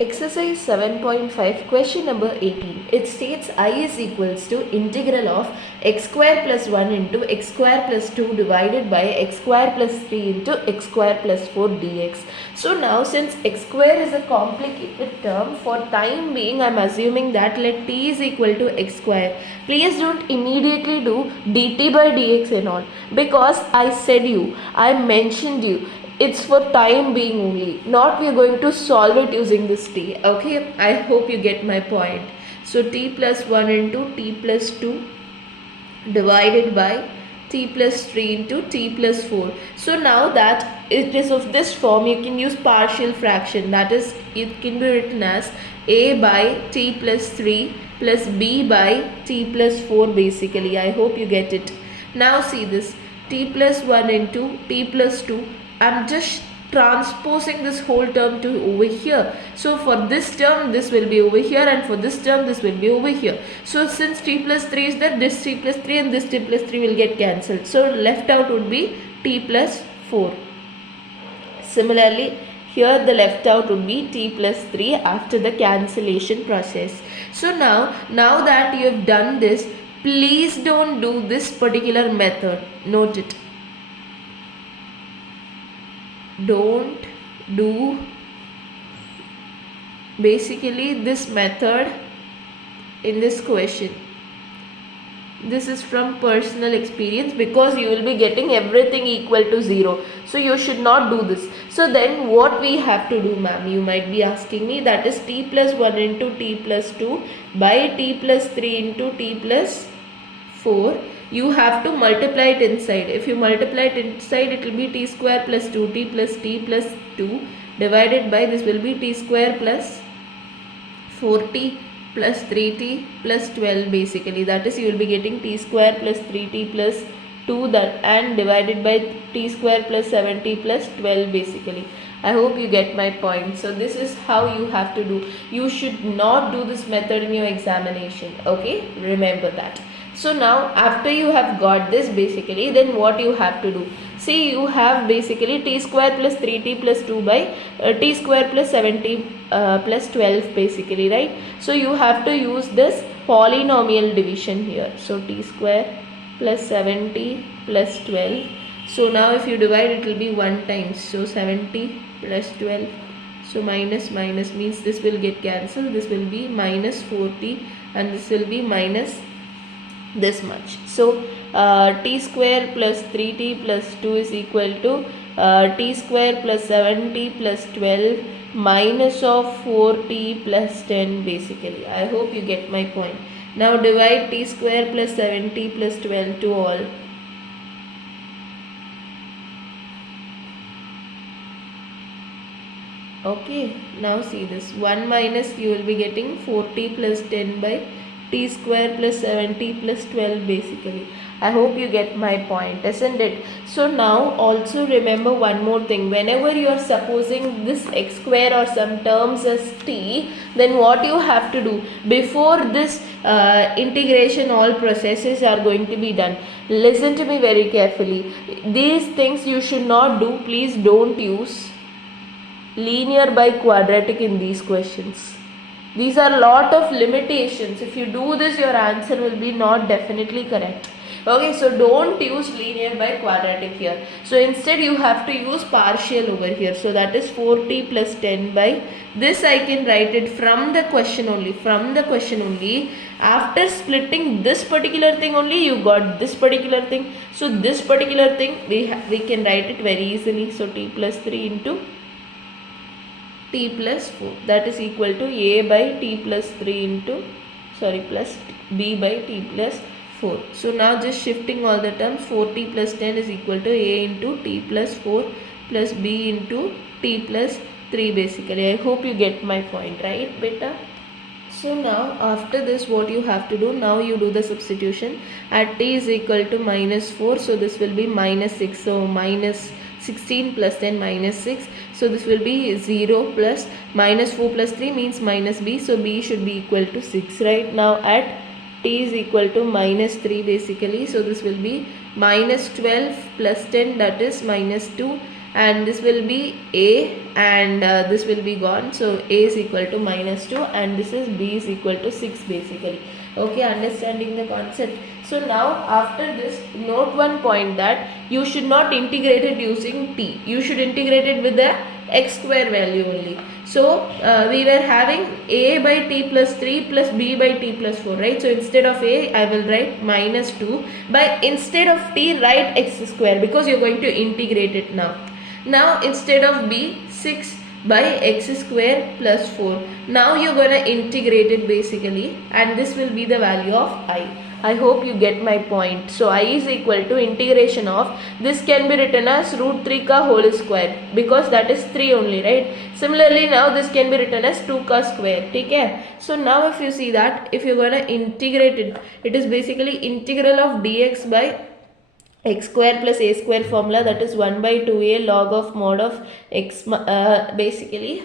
Exercise 7.5 question number 18. It states I is equals to integral of x square plus 1 into x square plus 2 divided by x square plus 3 into x square plus 4 dx. So now since x square is a complicated term, for time being I am assuming that let t is equal to x square. Please don't immediately do dt by dx and all, because I mentioned you it's for time being only, not we are going to solve it using this t. Okay, I hope you get my point. So t plus 1 into t plus 2 divided by t plus 3 into t plus 4. So now that it is of this form, you can use partial fraction, that is it can be written as a by t plus 3 plus b by t plus 4 basically. I hope you get it. Now see this, t plus 1 into t plus 2, I'm just transposing this whole term to over here. So for this term this will be over here, and for this term this will be over here. So since t plus 3 is there, this t plus 3 and this t plus 3 will get cancelled. So left out would be t plus 4. Similarly, here the left out would be t plus 3 after the cancellation process. So now that you have done this, please don't do this particular method. Note it. Don't do basically this method in this question. This is from personal experience, because you will be getting everything equal to 0. So you should not do this. So then what we have to do, ma'am, you might be asking me, that is t plus 1 into t plus 2 by t plus 3 into t plus 4. You have to multiply it inside. If you multiply it inside, it will be t square plus 2t plus t plus 2 divided by this will be t square plus 4t plus 3t plus 12 basically. That is, you will be getting t square plus 3t plus 2 that and divided by t square plus 7t plus 12 basically. I hope you get my point. So this is how you have to do. You should not do this method in your examination. Okay, remember that. So now after you have got this basically, then what you have to do, see, you have basically t square plus 3t plus 2 by t square plus 7t plus 12 basically, right? So you have to use this polynomial division here. So t square plus 7t plus 12. So now if you divide, it will be 1 times. So 70 plus 12. So minus means this will get cancelled. This will be minus 4t and this will be minus this much. So t square plus 3t plus 2 is equal to t square plus 7t plus 12 minus of 4t plus 10 basically. I hope you get my point. Now divide t square plus 7t plus 12 to all. Okay, now see this, 1 minus you will be getting 4t plus 10 by t square plus 7t plus 12 basically. I hope you get my point, isn't it? So now also remember one more thing. Whenever you are supposing this x square or some terms as t, then what you have to do before this integration, all processes are going to be done. Listen to me very carefully. These things you should not do. Please don't use linear by quadratic in these questions. These are a lot of limitations. If you do this, your answer will be not definitely correct. Okay, so don't use linear by quadratic here. So instead you have to use partial over here. So that is 4t plus 10 by this. I can write it from the question only. From the question only. After splitting this particular thing only, you got this particular thing. So this particular thing we can write it very easily. So t plus 3 into t plus 4, that is equal to a by t plus 3 into plus b by t plus 4. So now just shifting all the terms, 4t plus 10 is equal to a into t plus 4 plus b into t plus 3 basically. I hope you get my point, right beta? So now after this what you have to do, now you do the substitution. At t is equal to minus 4, so this will be minus 6, so minus 16 plus 10 minus 6. So this will be 0 plus minus 4 plus 3 means minus b. So b should be equal to 6. Right now at t is equal to minus 3 basically. So this will be minus 12 plus 10, that is minus 2 and this will be a, and this will be gone, so a is equal to -2 and this is b is equal to 6 basically. Okay, understanding the concept. So now after this, note one point, that you should not integrate it using t, you should integrate it with the x square value only. So we were having a by t plus 3 plus b by t plus 4, right? So instead of a, I will write -2 by, instead of t, write x square, because you're going to integrate it now. Now instead of b, 6 by x square plus 4. Now you're gonna integrate it basically, and this will be the value of I. I hope you get my point. So I is equal to integration of, this can be written as √3 ka whole square, because that is 3 only, right? Similarly now this can be written as 2 ka square. Okay? So now if you see that, if you're gonna integrate it, it is basically integral of dx by x square plus a square formula, that is 1 by 2a log of mod of x, basically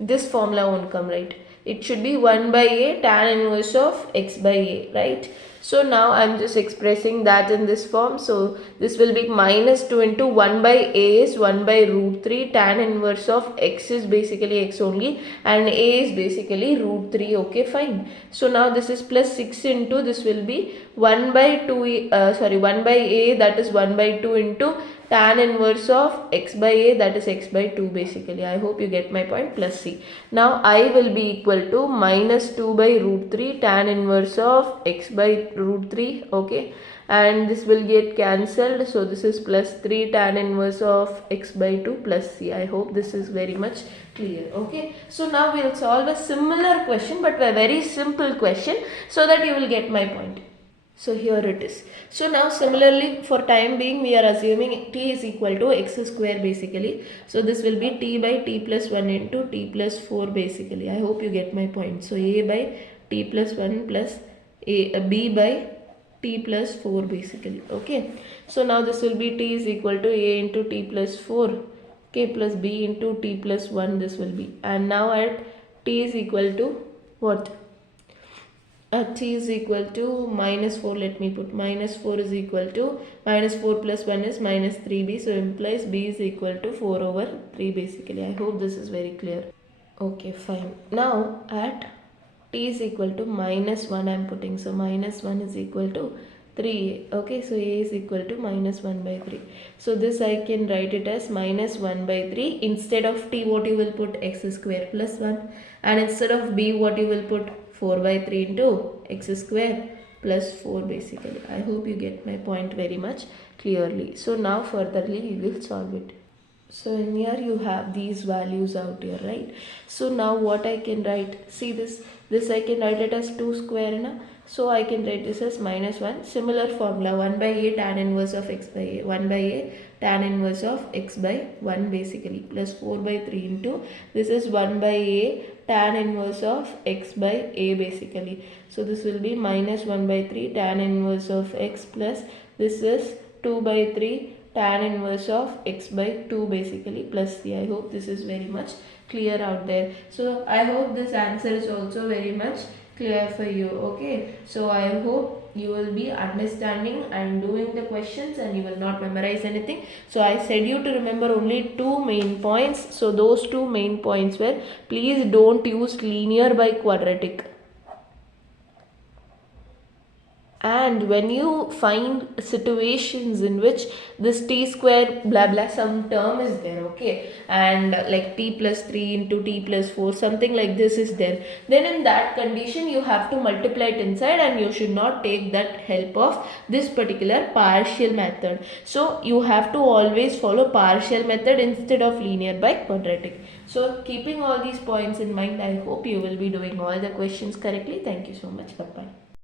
this formula won't come, right? It should be 1 by a tan inverse of x by a, right? So now I'm just expressing that in this form. So this will be -2 into 1 by a is 1 by √3 tan inverse of x is basically x only, and a is basically √3. Okay, fine. So now this is plus 6 into, this will be 1 by 2, 1 by a, that is 1 by 2 into tan inverse of x by a, that is x by 2 basically. I hope you get my point, plus c. Now I will be equal to -2 by √3 tan inverse of x by √3. Okay, and this will get cancelled, so this is plus 3 tan inverse of x by 2 plus c. I hope this is very much clear. Okay, so now we'll solve a similar question, but a very simple question, so that you will get my point. So here it is. So now similarly, for time being, we are assuming t is equal to x square basically. So this will be t by t plus 1 into t plus 4 basically. I hope you get my point. So a by t plus 1 plus b by t plus 4 basically. Okay, so now this will be t is equal to a into t plus 4, okay, plus b into t plus 1, this will be, and now at t is equal to what? T is equal to -4, let me put -4 is equal to -4 plus 1 is -3b, so implies b is equal to 4 over 3 basically. I hope this is very clear. Okay, fine. Now at t is equal to -1, I am putting, so -1 is equal to 3a. Okay, so a is equal to -1 by 3. So this I can write it as -1 by 3. Instead of t, what you will put? X square plus 1, and instead of b, what you will put? 4 by 3 into x square plus 4 basically. I hope you get my point very much clearly. So now furtherly we will solve it. So in here you have these values out here, right? So now what I can write, see this I can write it as 2 square na? So I can write this as -1. Similar formula, 1 by a tan inverse of x by a, 1 by a tan inverse of x by 1 basically, plus 4 by 3 into, this is 1 by a tan inverse of x by a basically. So this will be -1 by 3 tan inverse of x plus, this is 2 by 3 tan inverse of x by 2 basically, plus c. I hope this is very much clear out there. So I hope this answer is also very much clear for you. Okay, so I hope you will be understanding and doing the questions, and you will not memorize anything. So I said you to remember only 2 main points. So those 2 main points were, please don't use linear by quadratic. And when you find situations in which this t square blah blah some term is there, okay, and like t plus 3 into t plus 4, something like this is there, then in that condition you have to multiply it inside, and you should not take that help of this particular partial method. So you have to always follow partial method instead of linear by quadratic. So keeping all these points in mind, I hope you will be doing all the questions correctly. Thank you so much. Bye bye.